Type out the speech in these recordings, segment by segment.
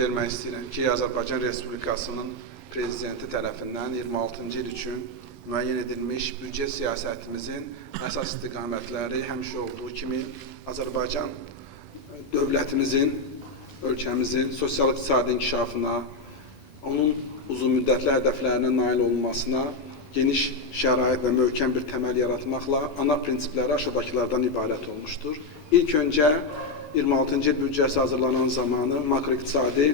vermək istəyirəm ki, Azərbaycan Respublikasının Prezidenti tərəfindən 26-cı il üçün müəyyən edilmiş büdcə siyasətimizin əsas istiqamətləri həmişə olduğu kimi Azərbaycan dövlətimizin, ölkəmizin sosial-iqtisadi inkişafına, onun uzunmüddətli hədəflərinə nail olunmasına geniş şərait və möhkəm bir təməl yaratmaqla ana prinsipləri aşağıdakılardan ibarət olmuşdur. İlk öncə 26-cı il büdcəsi hazırlanan zamanı makroiqtisadi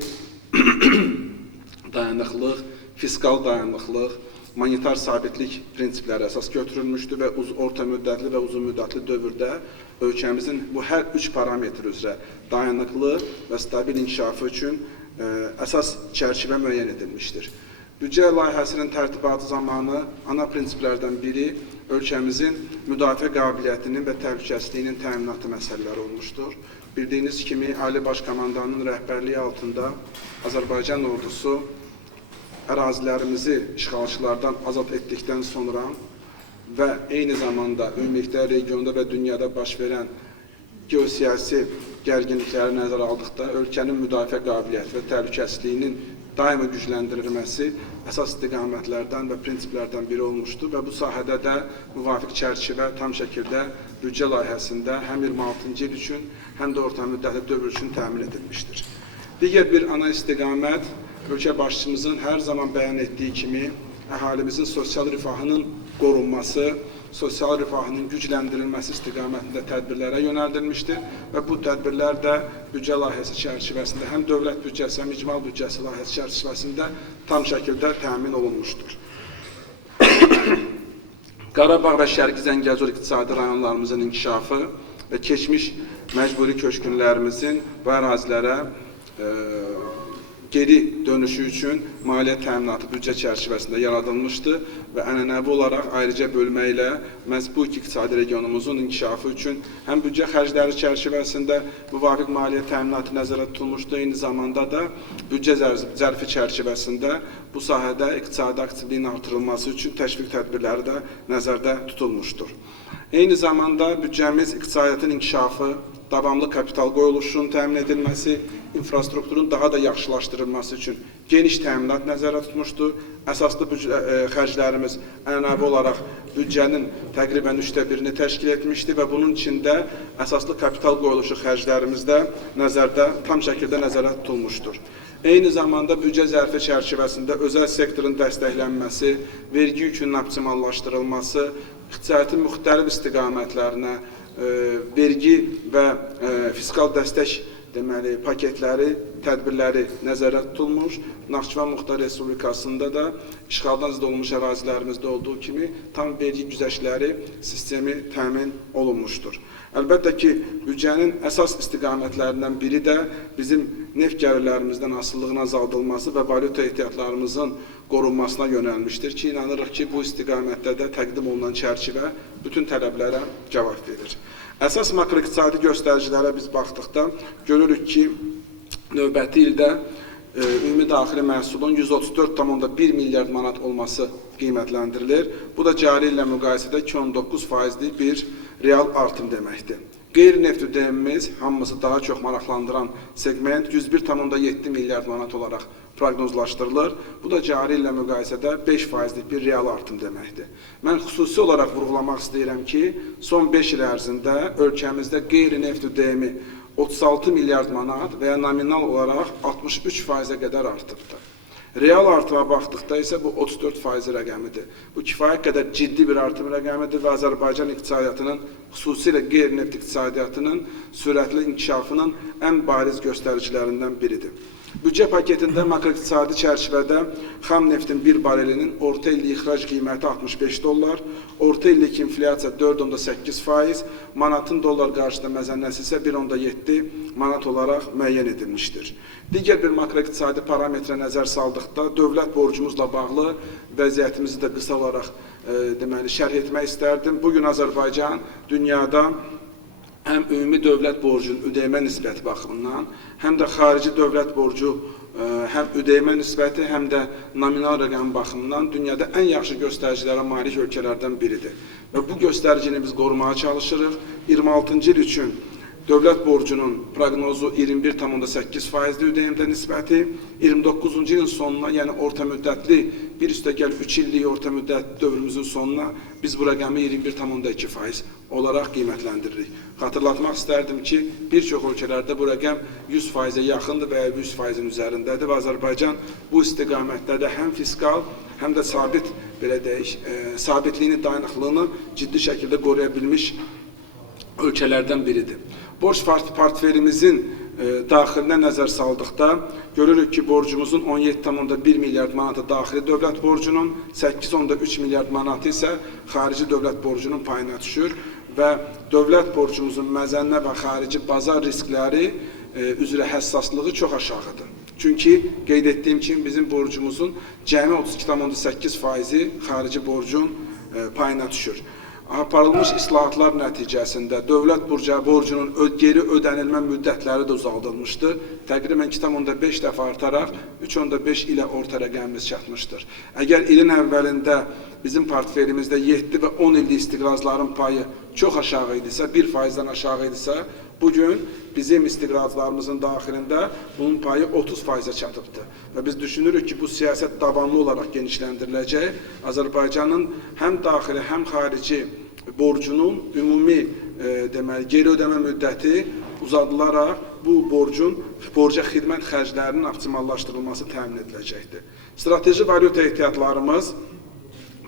dayanıqlıq, fiskal dayanıqlıq, monetar sabitlik prinsipləri əsas götürülmüşdür və orta müddətli və uzun müddətli dövrdə ölkəmizin bu hər üç parametr üzrə dayanıqlı və stabil inkişafı üçün əsas çərçivə müəyyən edilmişdir. Büdcə layihəsinin tərtibatı zamanı ana prinsiplərdən biri ölkəmizin müdafiə qabiliyyətinin və təhlükəsizliyinin təminatı məsələləri olmuşdur. Bildiyiniz kimi, Ali Baş Komandanın rəhbərliyi altında Azərbaycan ordusu ərazilərimizi işğalçılardan azad etdikdən sonra və eyni zamanda ümumilikdə regionda və dünyada baş verən geosiyasi gərginlikləri nəzərə aldıqda ölkənin müdafiə qabiliyyəti və təhlükəsizliyinin daima gücləndirilməsi əsas istiqamətlərdən və prinsiplərdən biri olmuşdur və bu sahədə də müvafiq çərçivə tam şəkildə büdcə layihəsində həm 26-cı il üçün, həm də orta müddətli dövr üçün təmin edilmişdir. Digər bir ana istiqamət, ölkə başçımızın hər zaman bəyan etdiyi kimi, əhalimizin sosial rifahının qorunması, sosial rifahının gücləndirilməsi istiqamətində tədbirlərə yönəldilmişdir və bu tədbirlər də büdcə layihəsi çərçivəsində həm dövlət büdcəsi, həm icmal büdcəsi layihəsi çərçivəsində tam şəkildə təmin olunmuşdur. Qarabağ və Şərqi Zəngəzur iqtisadi rayonlarımızın inkişafı və keçmiş məcburi köçkünlərimizin bu ərazilərə geri dönüşü üçün maliyyə təminatı büdcə çərçivəsində yaradılmışdır və ənənəvi olaraq ayrıca bölmə ilə məhz bu iki iqtisadi regionumuzun inkişafı üçün həm büdcə xərcləri çərçivəsində müvafiq maliyyə təminatı nəzərdə tutulmuşdur, eyni zamanda da büdcə zərfi çərçivəsində bu sahədə iqtisadi aktivliyin artırılması üçün təşviq tədbirləri də nəzərdə tutulmuşdur. Eyni zamanda büdcəmiz iqtisadiyyatın inkişafı, davamlı kapital qoyuluşunun təmin edilməsi, infrastrukturun daha da yaxşılaşdırılması üçün geniş təminat nəzərdə tutmuşdur. Əsaslı xərclərimiz ənənəvi olaraq büdcənin təqribən 1/3-ni təşkil etmişdir və bunun içində əsaslı kapital qoyuluşu xərclərimiz də tam şəkildə nəzərdə tutulmuşdur. Eyni zamanda büdcə zərfi çərçivəsində özəl sektorun dəstəklənməsi, vergi yükünün optimallaşdırılması, iqtisadiyyatın müxtəlif istiqamətlərinə vergi və fiskal dəstək paketləri, tədbirləri nəzərdə tutulmuş. Naxçıvan Muxtar Respublikasında da işğaldan zədə olmuş ərazilərimizdə olduğu kimi tam vergi güzəştləri sistemi təmin olunmuşdur. Əlbəttə ki, büdcənin əsas istiqamətlərindən biri də bizim neft gəlirlərimizdən asılılığın azaldılması və valyuta ehtiyatlarımızın qorunmasına yönəlmişdir ki, inanırıq ki, bu istiqamətdə də təqdim olunan çərçivə bütün tələblərə cavab verir. Əsas makroiqtisadi göstəricilərə biz baxdıqda görürük ki, növbəti ildə ümumi daxili məhsulun 134,1 milyard manat olması qiymətləndirilir. Bu da cari illə müqayisədə 2,9%lik bir real artım deməkdir. Qeyri-neft ödəyimimiz, hamımızı daha çox maraqlandıran segment 101,7 milyard manat olaraq proqnozlaşdırılır. Bu da cari illə müqayisədə 5%lik bir real artım deməkdir. Mən xüsusi olaraq vurğulamaq istəyirəm ki, son 5 il ərzində ölkəmizdə qeyri-neft ödəyimi 36 milyard manat və ya nominal olaraq 63%-ə qədər artıbdır. Real artıma baxdıqda isə bu 34% rəqəmidir. Bu kifayət qədər ciddi bir artım rəqəmidir və Azərbaycan iqtisadiyyatının, xüsusilə qeyri-neft iqtisadiyyatının sürətli inkişafının ən bariz göstəricilərindən biridir. Büdcə paketində makroiqtisadi çərçivədə xam neftin bir barelinin orta illik ixrac qiyməti 65 dollar, orta illik inflyasiya 4,8%, manatın dollar qarşısında məzənnəsi isə 1,7 manat olaraq müəyyən edilmişdir. Digər bir makroiqtisadi parametrə nəzər saldıqda dövlət borcumuzla bağlı vəziyyətimizi də qısa olaraq şərh etmək istərdim. Bugün Azərbaycan dünyada həm ümumi dövlət borcunun ödəyimə nisbəti baxımından, həm də xarici dövlət borcu həm ödəyimə nisbəti, həm də nominal rəqəm baxımından dünyada ən yaxşı göstəricilərə malik ölkələrdən biridir. Və bu göstəricini biz qorumağa çalışırıq. 26-cı il üçün Dövlət borcunun proqnozu 21,8% ödəyimdə nisbəti, 29-cu ilin sonuna, yəni orta müddətli, bir üstəgəl 3 illik orta müddət dövrümüzün sonuna biz bu rəqəmi 21,2% olaraq qiymətləndiririk. Xatırlatmaq istərdim ki, bir çox ölkələrdə bu rəqəm 100%-ə yaxındır və ya 100%-in üzərindədir və Azərbaycan bu istiqamətdə də həm fiskal, həm də sabit, belə deyək, sabitliyini, dayanıqlığını ciddi şəkildə qoruya bilmiş ölkələrdən biridir. Borc portfelimizin daxilinə nəzər saldıqda görürük ki, borcumuzun 17,1 milyard manatı daxili dövlət borcunun, 8,3 milyard manatı isə xarici dövlət borcunun payına düşür və dövlət borcumuzun məzənnə və xarici bazar riskləri üzrə həssaslığı çox aşağıdır. Çünki qeyd etdiyim kimi bizim borcumuzun cəmi 32,8%-i xarici borcun payına düşür. Aparılmış islahatlar nəticəsində dövlət borcunun geri ödənilmə müddətləri də uzaldılmışdır. Təqribən 2,5 dəfə artaraq 3,5 ilə orta rəqəmimiz çatmışdır. Əgər ilin əvvəlində bizim portfelimizdə 7 və 10 illik istiqrazların payı çox aşağı idisə, 1%-dən aşağı idisə, bugün bizim istiqrazlarımızın daxilində bunun payı 30%-ə çatıbdır. Və biz düşünürük ki, bu siyasət davamlı olaraq genişləndiriləcək. Azərbaycanın həm daxili, həm xarici borcunun ümumi geri ödəmə müddəti uzadılaraq bu borca xidmət xərclərinin optimallaşdırılması təmin ediləcəkdir. Strateji valyuta ehtiyatlarımız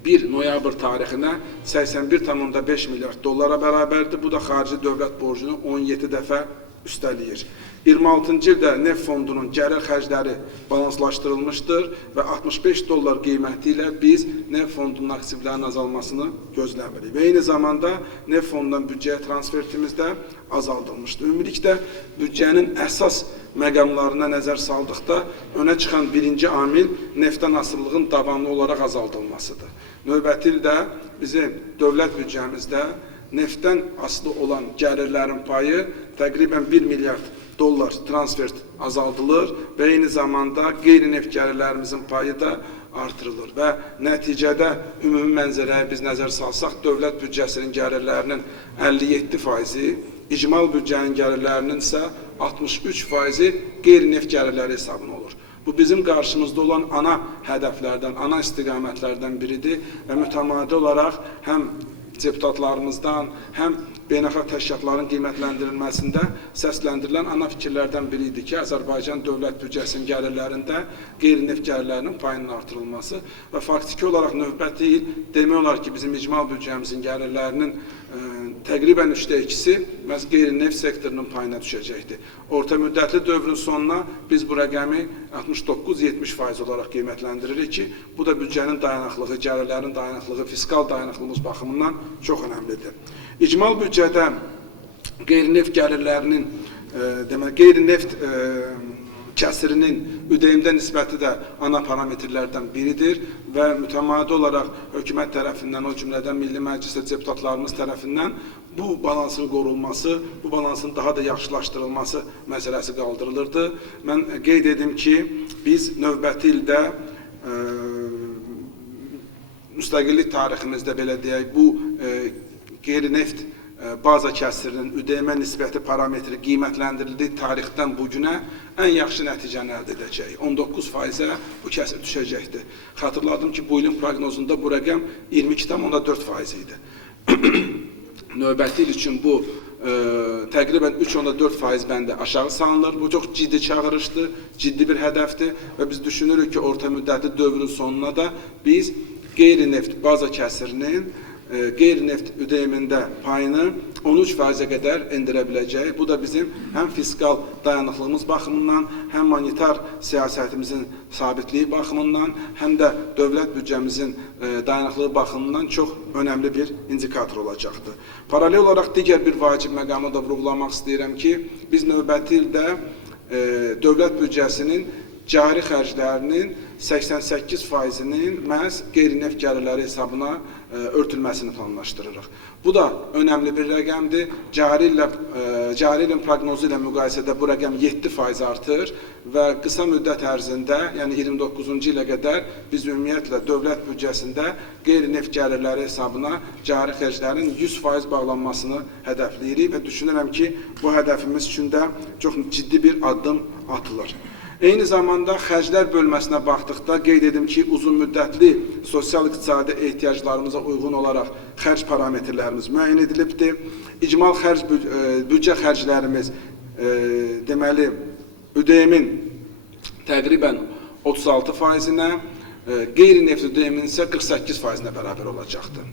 1 noyabr tarixinə 81,5 milyard dollara bərabərdir. Bu da xarici dövlət borcunu 17 dəfə üstələyir. 26-cı ildə neft fondunun gəlir xərcləri balanslaşdırılmışdır və 65 dollar qiyməti ilə biz neft fondunun aktivlərinin azalmasını gözləmirik. Və eyni zamanda neft fondundan büdcəyə transfertimiz də azaldılmışdır. Ümumilikdə büdcənin əsas məqamlarına nəzər saldıqda önə çıxan birinci amil neftdən asılılığın davamlı olaraq azaldılmasıdır. Növbəti ildə bizim dövlət büdcəmizdə neftdən asılı olan gəlirlərin payı təqribən 1 milyard dollar transfert azaldılır və eyni zamanda qeyri-neft gəlirlərimizin payı da artırılır və nəticədə ümumi mənzərəyə biz nəzər salsaq, dövlət büdcəsinin gəlirlərinin 57%-i, icmal büdcənin gəlirlərinin isə 63%-i qeyri-neft gəlirləri hesabına olur. Bu bizim qarşımızda olan ana hədəflərdən, ana istiqamətlərdən biridir və mütəmadi olaraq həm deputatlarımızdan, həm beynəlxalq təşkilatların qiymətləndirilməsində səsləndirilən ana fikirlərdən biri idi ki, Azərbaycan dövlət büdcəsinin gəlirlərində qeyri-neft gəlirlərinin payının artırılması və faktiki olaraq növbəti il demək olar ki, bizim icmal büdcəmizin gəlirlərinin təqribən 2/3-i məhz qeyri-neft sektorunun payına düşəcəkdir. Orta müddətli dövrün sonuna biz bu rəqəmi 69-70% olaraq qiymətləndiririk ki, bu da büdcənin dayanıqlığı, gəlirlərin dayanıqlığı, fiskal dayanıqlığımız baxımından çox önəmlidir. İcmal büdcədə qeyri-neft gəlirlərinin, qeyri-neft kəsirinin ödəyimdə nisbəti də ana parametrlərdən biridir və mütəmadi olaraq hökumət tərəfindən, o cümlədən Milli Məclisdə deputatlarımız tərəfindən bu balansın qorunması, bu balansın daha da yaxşılaşdırılması məsələsi qaldırılırdı. Mən qeyd edim ki, biz növbəti ildə müstəqillik tariximizdə belə deyək, bu qeyri-neft baza kəsirinin ödəyimə nisbəti parametri qiymətləndirildiyi tarixdən bugünə ən yaxşı nəticəni əldə edəcək. 19%-ə bu kəsir düşəcəkdir. Xatırladım ki, bu ilin proqnozunda bu rəqəm 22,4% idi. Növbəti il üçün bu təqribən 3,4% bəndə aşağı salınır. Bu çox ciddi çağırışdır, ciddi bir hədəfdir və biz düşünürük ki, orta müddətli dövrün sonuna da biz qeyri-neft baza kəsirinin qeyri-neft ödəyimində payını 13%-ə qədər endirə biləcək. Bu da bizim həm fiskal dayanıqlığımız baxımından, həm monetar siyasətimizin sabitliyi baxımından, həm də dövlət büdcəmizin dayanıqlığı baxımından çox önəmli bir indikator olacaqdır. Paralel olaraq digər bir vacib məqamı da vurğulamaq istəyirəm ki, biz növbəti ildə dövlət büdcəsinin cari xərclərinin 88%-nin məhz qeyri-neft gəlirləri hesabına örtülməsini planlaşdırırıq. Bu da önəmli bir rəqəmdir. Cari ilin proqnozu ilə müqayisədə bu rəqəm 7% artır və qısa müddət ərzində, yəni 29-cu ilə qədər biz ümumiyyətlə dövlət büdcəsində qeyri-neft gəlirləri hesabına cari xərclərin 100% bağlanmasını hədəfləyirik və düşünürəm ki, bu hədəfimiz üçün də çox ciddi bir addım atılır. Eyni zamanda xərclər bölməsinə baxdıqda qeyd edim ki, uzun müddətli sosial-iqtisadi ehtiyaclarımıza uyğun olaraq xərc parametrlərimiz müəyyən edilibdir. İcmal büdcə xərclərimiz deməli ÜDM-in təqribən 36%-nə, qeyri-neft ÜDM-in isə 48%-nə bərabər olacaqdır.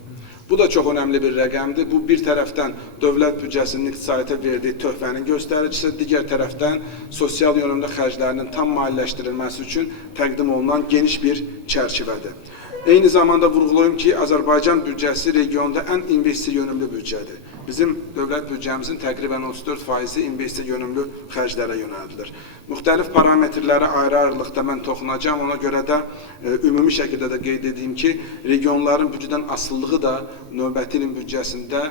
Bu da çox önəmli bir rəqəmdir. Bu bir tərəfdən dövlət büdcəsinin iqtisadiyyata verdiyi töhfənin göstəricisi, digər tərəfdən sosial yönümlü xərclərinin tam maliyyələşdirilməsi üçün təqdim olunan geniş bir çərçivədir. Eyni zamanda vurğulayım ki, Azərbaycan büdcəsi regionda ən investisiya yönümlü büdcədir. Bizim dövlət büdcəmizin təqribən 34%-i investisiya yönümlü xərclərə yönəldilir. Müxtəlif parametrlərə ayrı-ayrılıqda mən toxunacağım, ona görə də ümumi şəkildə də qeyd edeyim ki, regionların büdcədən asılılığı da növbəti ilin büdcəsində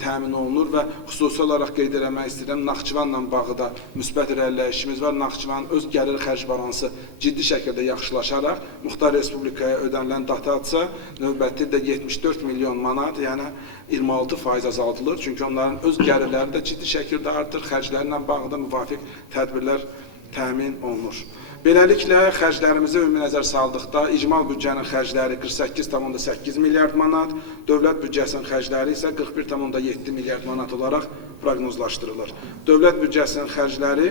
təmin olunur və xüsusi olaraq qeyd eləmək istəyirəm, Naxçıvanla bağlı da müsbət irəliləyişimiz var. Naxçıvanın öz gəlir xərc balansı ciddi şəkildə yaxşılaşaraq Muxtar Respublikaya ödənilən dotasiya növbəti ildə 74 milyon manat, yəni 26% azaldılır. Çünki onların öz gəlirləri də ciddi şəkildə artır, xərclərlə bağlı da müvafiq tədbirlər təmin olunur. Beləliklə, xərclərimizə ümumi nəzər saldıqda, icmal büdcənin xərcləri 48,8 milyard manat, dövlət büdcəsinin xərcləri isə 41,7 milyard manat olaraq proqnozlaşdırılır. Dövlət büdcəsinin xərcləri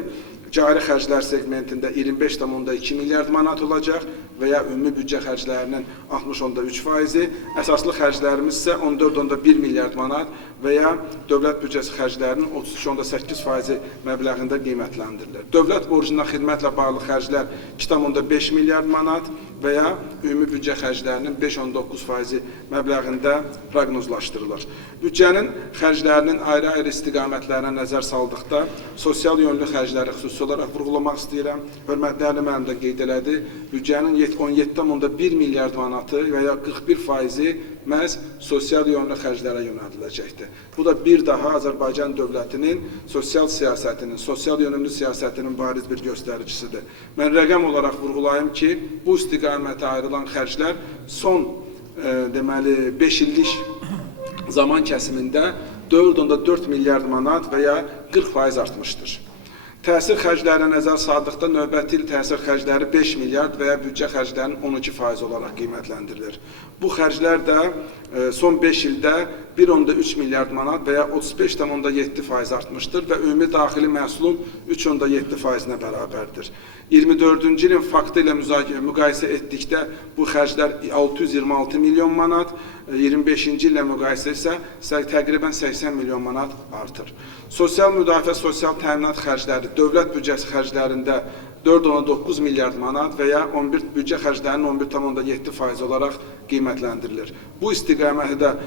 cari xərclər segmentində 25,2 milyard manat olacaq və ya ümumi büdcə xərclərinin 60,3%, əsaslı xərclərimiz isə 14,1 milyard manat və ya dövlət büdcəsi xərclərinin 33,8% məbləğində qiymətləndirilir. Dövlət borcuna xidmətlə bağlı xərclər 2,5 milyard manat və ya ümumi büdcə xərclərinin 5,9% məbləğində proqnozlaşdırılır. Büdcənin xərclərinin ayrı-ayrı istiqamətlərinə nəzər saldıqda, sosial yönlü xərcləri xüsusi olaraq vurğulamaq istəyirəm. Hörmətli əlim mənim də qeyd elədi, büdcənin 17,1 milyard manatı və ya 41%-i məhz sosial yönlü xərclərə yönəldiləcəkdir. Bu da bir daha Azərbaycan dövlətinin sosial siyasətinin, sosial yönümlü siyasətinin bariz bir göstəricisidir. Mən rəqəm olaraq vurğulayım ki, bu istiqamətə ayrılan xərclər son deməli 5 illik zaman kəsimində 4,4 milyard manat və ya 40% artmışdır. Təsir xərclərinə nəzər saldıqda növbəti il təsir xərcləri 5 milyard və ya büdcə xərclərinin 12% olaraq qiymətləndirilir. Bu xərclər də son 5 ildə 1,3 milyard manat və ya 35,7% artmışdır və ümumi daxili məhsulun 3,7%-nə bərabərdir. 24-cü ilin faktı ilə müqayisə etdikdə bu xərclər 626 milyon manat, 25-ci illə müqayisə isə təqribən 80 milyon manat artır. Sosial müdafiə, sosial təminat xərcləri dövlət büdcəsi xərclərində 4,9 milyard manat və ya büdcə xərclərinin 11,7% olaraq qiymətləndirilir. Bu istiqamətdə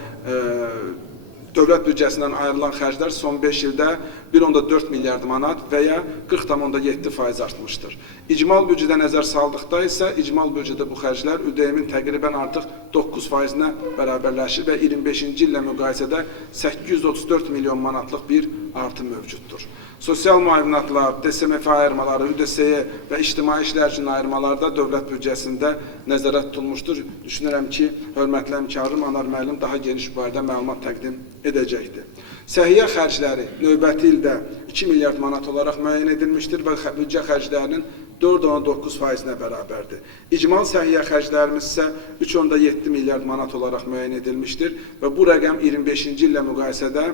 dövlət büdcəsindən ayrılan xərclər son 5 ildə 1,4 milyard manat və ya 40,7% artmışdır. İcmal büdcədə nəzər saldıqda isə icmal büdcədə bu xərclər ÜDM-in təqribən artıq 9%-nə bərabərləşir və 25-ci illə müqayisədə 834 milyon manatlıq bir artım mövcuddur. Sosial müavinatlar, DSMF ayırmaları, ÜDS-yə və ictimai işlər üçün ayırmalarda dövlət büdcəsində nəzərdə tutulmuşdur. Düşünürəm ki, hörmətli həmkarım Anar müəllim daha geniş barədə məlumat təqdim edəcəkdir. Səhiyyə xərcləri növbəti ildə 2 milyard manat olaraq müəyyən edilmişdir və büdcə xərclərinin 4,9%-nə bərabərdir. İcmal səhiyyə xərclərimiz isə 3,7 milyard manat olaraq müəyyən edilmişdir və bu rəqəm 25-ci illə müqayisədə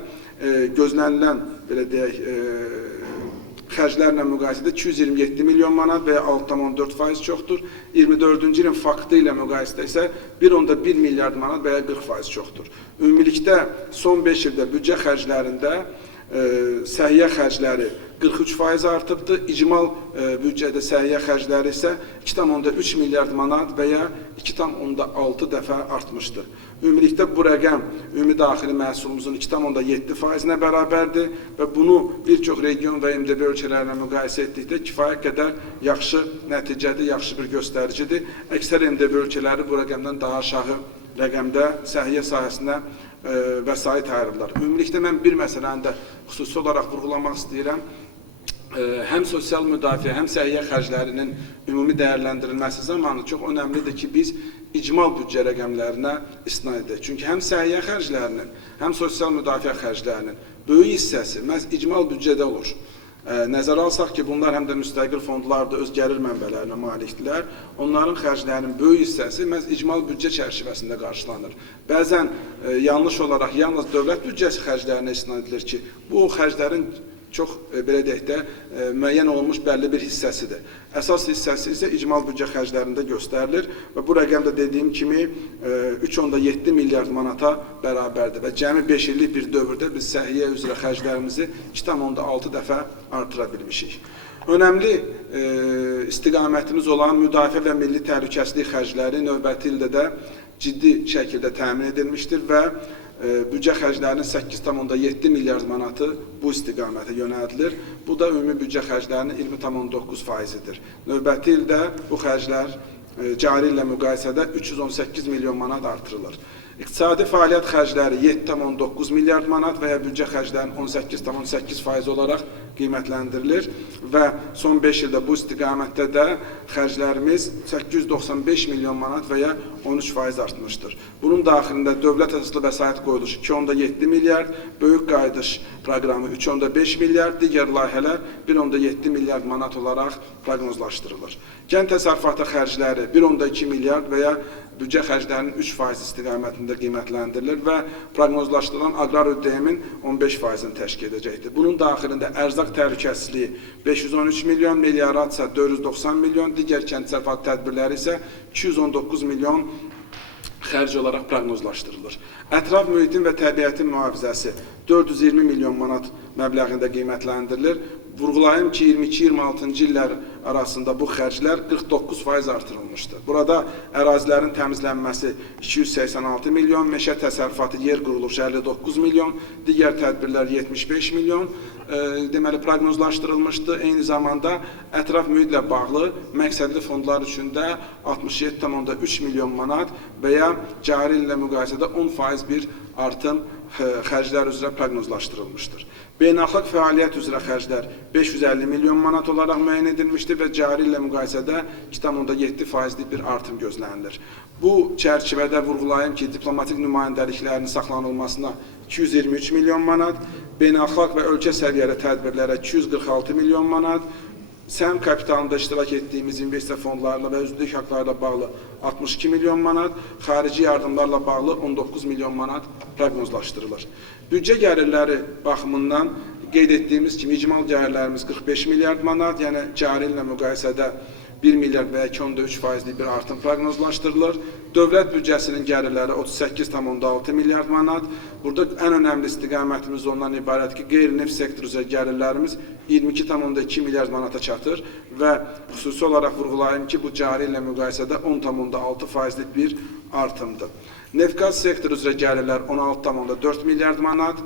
gözlənilən belə deyək, xərclərlə müqayisədə 227 milyon manat və ya 6,4% çoxdur. 24-cü ilin faktı ilə müqayisədə isə 1,1 milyard manat və ya 40% çoxdur. Ümumilikdə son 5 ildə büdcə xərclərində səhiyyə xərcləri 43% artıbdır. İcmal büdcədə səhiyyə xərcləri isə 2,3 milyard manat və ya 2,6 dəfə artmışdır. Ümumilikdə bu rəqəm ümumi daxili məhsulumuzun 2,7%-nə bərabərdir və bunu bir çox region və MDB ölkələrlə müqayisə etdikdə kifayət qədər yaxşı nəticədir, yaxşı bir göstəricidir. Əksər MDB ölkələri bu rəqəmdən daha aşağı rəqəmdə səhiyyə sahəsinə vəsait ayırırlar. Ümumilikdə mən bir məsələni də xüsusi olaraq vurğulamaq istəyirəm. Həm sosial müdafiə, həm səhiyyə xərclərinin ümumi dəyərləndirilməsi zamanı çox önəmlidir ki, biz icmal büdcə rəqəmlərinə istinad edək. Çünki həm səhiyyə xərclərinin, həm sosial müdafiə xərclərinin böyük hissəsi məhz icmal büdcədə olur. Nəzərə alsaq ki, bunlar həm də müstəqil fondlarda öz gəlir mənbələrinə malikdirlər. Onların xərclərinin böyük hissəsi məhz icmal büdcə çərçivəsində qarşılanır. Bəzən yanlış olaraq yalnız dövlət büdcəsi xərclərinə istinad edilir ki, bu xərclərin çox, belə deyək də, müəyyən olunmuş bəlli bir hissəsidir. Əsas hissəsi isə icmal büdcə xərclərində göstərilir və bu rəqəm də dediyim kimi 3,7 milyard manata bərabərdir və cəmi 5 illik bir dövrdə biz səhiyyə üzrə xərclərimizi 2,6 dəfə artıra bilmişik. Önəmli istiqamətimiz olan müdafiə və milli təhlükəsizlik xərcləri növbəti ildə də ciddi şəkildə təmin edilmişdir və büdcə xərclərinin 8,7 milyard manatı bu istiqamətə yönəldilir. Bu da ümumi büdcə xərclərinin 20,9%-dir. Növbəti ildə bu xərclər cari ilə müqayisədə 318 milyon manat artırılır. İqtisadi fəaliyyət xərcləri 7,9 milyard manat və ya büdcə xərclərinin 18,8% olaraq qiymətləndirilir və son 5 ildə bu istiqamətdə də xərclərimiz 895 milyon manat və ya 13% artmışdır. Bunun daxilində dövlət əsaslı vəsait qoyuluşu 2,7 milyard, böyük qayıdış proqramı 3,5 milyard, digər layihələr 1,7 milyard manat olaraq proqnozlaşdırılır. Kənd təsərrüfatı xərcləri 1,2 milyard və ya büdcə xərclərinin 3% istiqamətində qiymətləndirilir və proqnozlaşdırılan aqrar ödəyimin 15%-ni təşkil edəcəkdir. Bunun daxilində ərzaq təhlükəsizliyi 513 milyon, meliorasiya 490 milyon, digər kənd təsərrüfatı tədbirləri isə 219 milyon xərc olaraq proqnozlaşdırılır. Ətraf mühitin və təbiətin mühafizəsi 420 milyon manat məbləğində qiymətləndirilir. Vurğulayım ki, 22-26-cı illər arasında bu xərclər 49% artırılmışdır. Burada ərazilərin təmizlənməsi 286 milyon, meşə təsərrüfatı yer quruluşu 59 milyon, digər tədbirlər 75 milyon deməli proqnozlaşdırılmışdır. Eyni zamanda ətraf mühitlə bağlı məqsədli fondlar üçün də 67,3 milyon manat və ya cari ilə müqayisədə 10% bir artım xərclər üzrə proqnozlaşdırılmışdır. Beynəlxalq fəaliyyət üzrə xərclər 550 milyon manat olaraq müəyyən edilmişdir və cari ilə müqayisədə 2,7%lik bir artım gözlənilir. Bu çərçivədə vurğulayım ki, diplomatik nümayəndəliklərin saxlanılmasına 223 milyon manat, beynəlxalq və ölkə səviyyəli tədbirlərə 246 milyon manat, səhəm kapitalında iştirak etdiyimiz investisiya fondlarla və üzvlük haqlarıyla bağlı 62 milyon manat, xarici yardımlarla bağlı 19 milyon manat proqnozlaşdırılır. Büdcə gəlirləri baxımından qeyd etdiyimiz kimi icmal gəlirlərimiz 45 milyard manat, yəni cari ilə müqayisədə 1 milyard və ya 2,3%lik bir artım proqnozlaşdırılır. Dövlət büdcəsinin gəlirləri 38,6 milyard manat. Burada ən önəmli istiqamətimiz ondan ibarət ki, qeyri-neft sektoru üzrə gəlirlərimiz 22,2 milyard manata çatır və xüsusi olaraq vurğulayım ki, bu cari ilə müqayisədə 10,6%lik bir artımdır. Neft-qaz sektoru üzrə gəlirlər 16,4 milyard manat.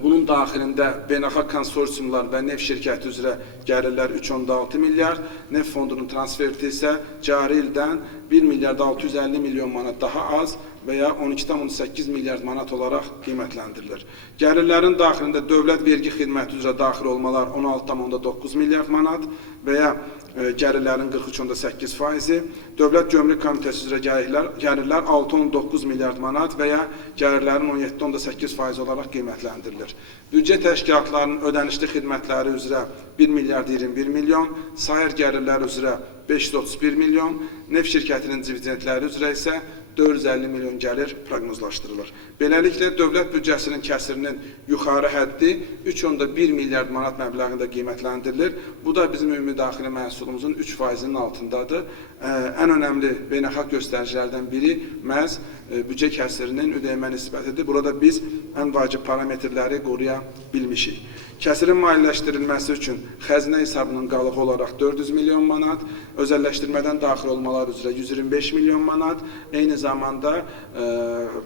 Bunun daxilində beynəlxalq konsorsiumlar və neft şirkəti üzrə gəlirlər 3,6 milyard, neft fondunun transferti isə cari ildən 1 milyard 650 milyon manat daha az və ya 12,8 milyard manat olaraq qiymətləndirilir. Gəlirlərin daxilində dövlət vergi xidməti üzrə daxil olmalar 16,9 milyard manat və ya gəlirlərin 43,8%, Dövlət Gömrük Komitəsi üzrə gəlirlər 6,9 milyard manat və ya gəlirlərin 17,8% olaraq qiymətləndirilir. Büdcə təşkilatlarının ödənişli xidmətləri üzrə 1 milyard 21 milyon, sair gəlirlər üzrə 531 milyon, neft şirkətinin dividendləri üzrə isə 450 milyon gəlir proqnozlaşdırılır. Beləliklə, dövlət büdcəsinin kəsirinin yuxarı həddi 3,1 milyard manat məbləğində qiymətləndirilir. Bu da bizim ümumi daxili məhsulumuzun 3%-nin altındadır. Ən önəmli beynəlxalq göstəricilərdən biri məhz büdcə kəsirinin ödəyimə nisbətidir. Burada biz ən vacib parametrləri qoruya bilmişik. Kəsirin maliyyələşdirilməsi üçün xəzinə hesabının qalığı olaraq 400 milyon manat, özəlləşdirmədən daxil olmalar üzrə 125 milyon manat, eyni zamanda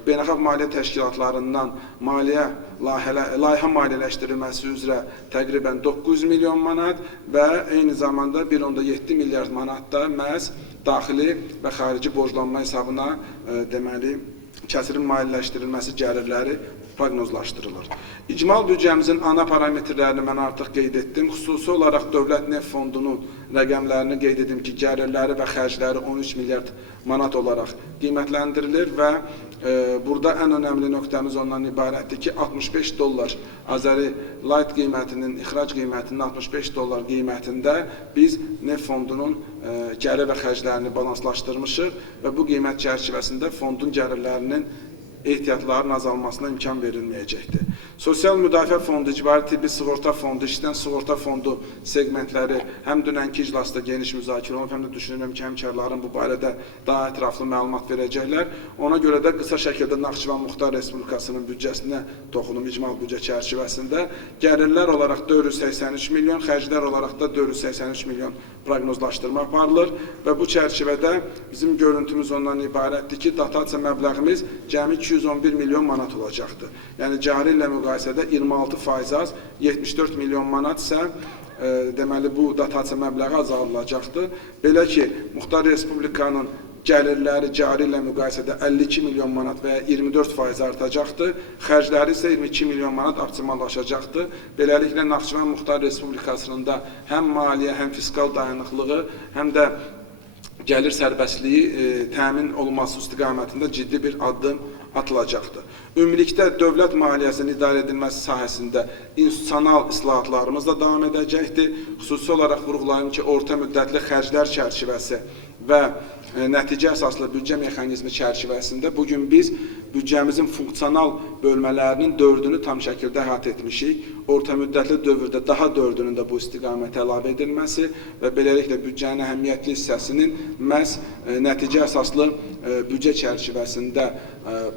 beynəlxalq maliyyə təşkilatlarından layihə maliyyələşdirilməsi üzrə təqribən 900 milyon manat və eyni zamanda 1,7 milyard manat da məhz daxili və xarici borclanma hesabına deməli kəsirin maliyyələşdirilməsi gəlirləri proqnozlaşdırılır. İcmal büdcəmizin ana parametrlərini mən artıq qeyd etdim. Xüsusi olaraq Dövlət Neft Fondunun rəqəmlərini qeyd edim ki, gəlirləri və xərcləri 13 milyard manat olaraq qiymətləndirilir və burada ən önəmli nöqtəmiz ondan ibarətdir ki, 65 dollar Azəri Light qiymətinin, ixrac qiymətinin 65 dollar qiymətində biz Neft Fondunun gəlir və xərclərini balanslaşdırmışıq və bu qiymət çərçivəsində fondun gəlirlərinin ehtiyatların azalmasına imkan verilməyəcəkdir. Sosial Müdafiə Fondu, İcbari Tibbi Sığorta Fondu, İşdən Sığorta Fondu segmentləri həm dünənki iclasda geniş müzakirə olunub, həm də düşünürəm ki, həmkarların bu barədə daha ətraflı məlumat verəcəklər. Ona görə də qısa şəkildə Naxçıvan Muxtar Respublikasının büdcəsinə toxunum icmal büdcə çərçivəsində. Gəlirlər olaraq 483 milyon, xərclər olaraq da 483 milyon proqnozlaşdırma aparılır və bu çərçivədə bizim görüntümüz ondan ibarətdir ki, dotasiya məbləğimiz cəmi 211 milyon manat olacaqdır. Yəni, cari ilə müqayisədə 26% az, 74 milyon manat isə deməli, bu dotasiya məbləği azaldılacaqdır. Belə ki, Muxtar Respublikanın gəlirləri cari ilə müqayisədə 52 milyon manat və ya 24% artacaqdır. Xərcləri isə 22 milyon manat optimallaşacaqdır. Beləliklə, Naxçıvan Muxtar Respublikasının da həm maliyyə, həm fiskal dayanıqlığı, həm də gəlir sərbəstliyi təmin olunması istiqamətində ciddi bir addım atılacaqdır. Ümumilikdə dövlət maliyyəsinin idarə edilməsi sahəsində institusional islahatlarımız da davam edəcəkdir. Xüsusi olaraq vurğulayım ki, orta müddətli xərclər çərçivəsi və nəticə əsaslı büdcə mexanizmi çərçivəsində bugün biz büdcəmizin funksional bölmələrinin 4-ünü tam şəkildə əhatə etmişik. Orta müddətli dövrdə daha 4-ünün də bu istiqamətə əlavə edilməsi və beləliklə büdcənin əhəmiyyətli hissəsinin məhz nəticə əsaslı büdcə çərçivəsində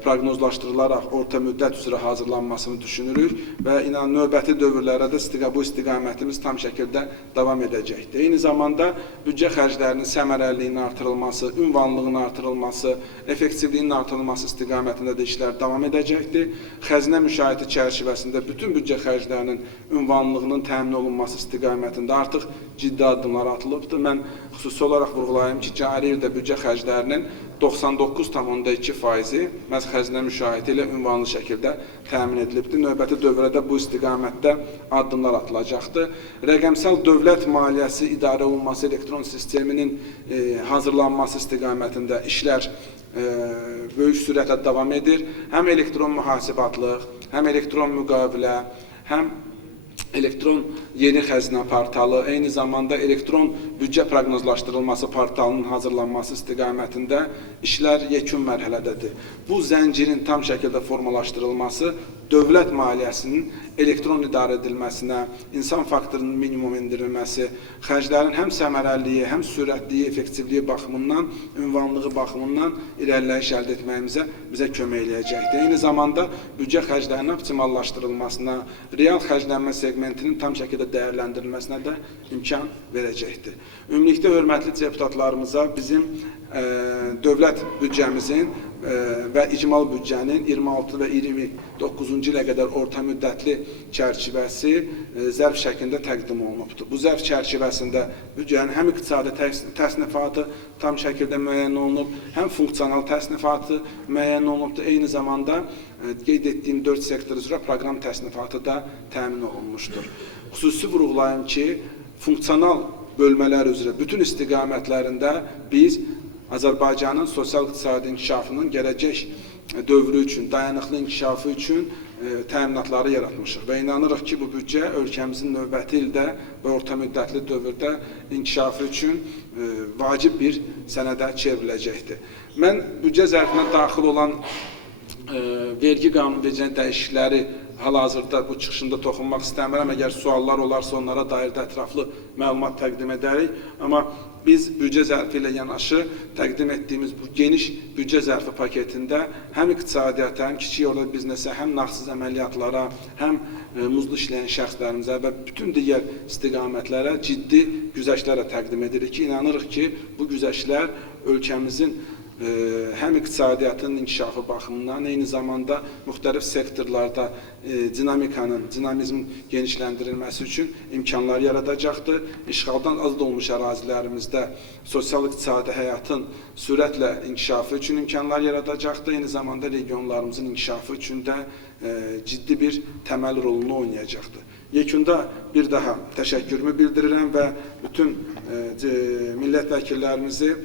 proqnozlaşdırılaraq orta müddət üzrə hazırlanmasını düşünürük və növbəti dövrlərə də bu istiqamətimiz tam şəkildə davam edəcəkdir. Eyni zamanda büdcə xərclərinin səmərəliliyinin artırılması, ünvanlığının artırılması, effektivliyinin artırılması istiqamətində də işlər davam edəcəkdir. Xəzinə müşahidə çərçivəsində bütün büdcə xərclərinin ünvanlığının təmin olunması istiqamətində artıq ciddi addımlar atılıbdır. Mən xüsusi olaraq vurğulayım ki, cari ildə büdcə xərclərinin 99,2%-i məhz xəzinə müşahidə ilə ünvanlı şəkildə təmin edilibdir. Növbəti dövrədə bu istiqamətdə addımlar atılacaqdır. Rəqəmsal dövlət maliyyəsi idarə olunması elektron sisteminin hazırlanması istiqamətində işlər böyük sürətlə davam edir. Həm elektron mühasibatlıq, həm elektron müqavilə, həm elektron yeni xəzinə portalı, eyni zamanda elektron büdcə proqnozlaşdırılması portalının hazırlanması istiqamətində işlər yekun mərhələdədir. Bu zəncirin tam şəkildə formalaşdırılması dövlət maliyyəsinin elektron idarə edilməsinə, insan faktorunun minimum endirilməsi, xərclərin həm səmərəliliyi, həm sürətliyi, effektivliyi baxımından, ünvanlığı baxımından irəliləyiş əldə etməyimizə bizə kömək eləyəcəkdir. Eyni zamanda büdcə xərclərinin optimallaşdırılmasına, real xərclənmə segmentinin tam şəkildə dəyərləndirilməsinə də imkan verəcəkdir. Ümumilikdə hörmətli deputatlarımıza bizim dövlət büdcəmizin və icmal büdcənin 26 və 29-cu ilə qədər orta müddətli çərçivəsi zərf şəklində təqdim olunubdur. Bu zərf çərçivəsində büdcənin həm iqtisadi təsnifatı tam şəkildə müəyyən olunub, həm funksional təsnifatı müəyyən olunubdur. Eyni zamanda qeyd etdiyim 4 sektor üzrə proqram təsnifatı da təmin olunmuşdur. Xüsusi vurğulayım ki, funksional bölmələr üzrə bütün istiqamətlərində biz Azərbaycanın sosial-iqtisadi inkişafının gələcək dövrü üçün, dayanıqlı inkişafı üçün təminatları yaratmışıq və inanırıq ki, bu büdcə ölkəmizin növbəti ildə və orta müddətli dövrdə inkişafı üçün vacib bir sənədə çevriləcəkdir. Mən büdcə zərfinə daxil olan vergi qanunvericiliyinin dəyişiklikləri hal-hazırda bu çıxışında toxunmaq istəmirəm. Əgər suallar olarsa onlara dair də ətraflı məlumat təqdim edərik. Amma biz büdcə zərfi ilə yanaşı təqdim etdiyimiz bu geniş büdcə zərfi paketində həm iqtisadiyyata, həm kiçik orta biznesə, həm nağdsız əməliyyatlara, həm muzlu işləyən şəxslərimizə və bütün digər istiqamətlərə ciddi güzəştlərə təqdim edirik ki, inanırıq ki, bu güzəştlər ölkəmizin həm iqtisadiyyatın inkişafı baxımından, eyni zamanda müxtəlif sektorlarda dinamizmin genişləndirilməsi üçün imkanlar yaradacaqdır. İşğaldan azad olmuş ərazilərimizdə sosial-iqtisadi həyatın sürətlə inkişafı üçün imkanlar yaradacaqdır. Eyni zamanda regionlarımızın inkişafı üçün də ciddi bir təməl rolunu oynayacaqdır. Yekunda bir daha təşəkkürümü bildirirəm və bütün millət vəkillərimizi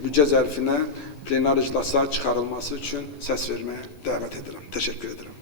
büdcə zərfinə plenar iclasa çıxarılması üçün səs verməyə dəvət edirəm. Təşəkkür edirəm.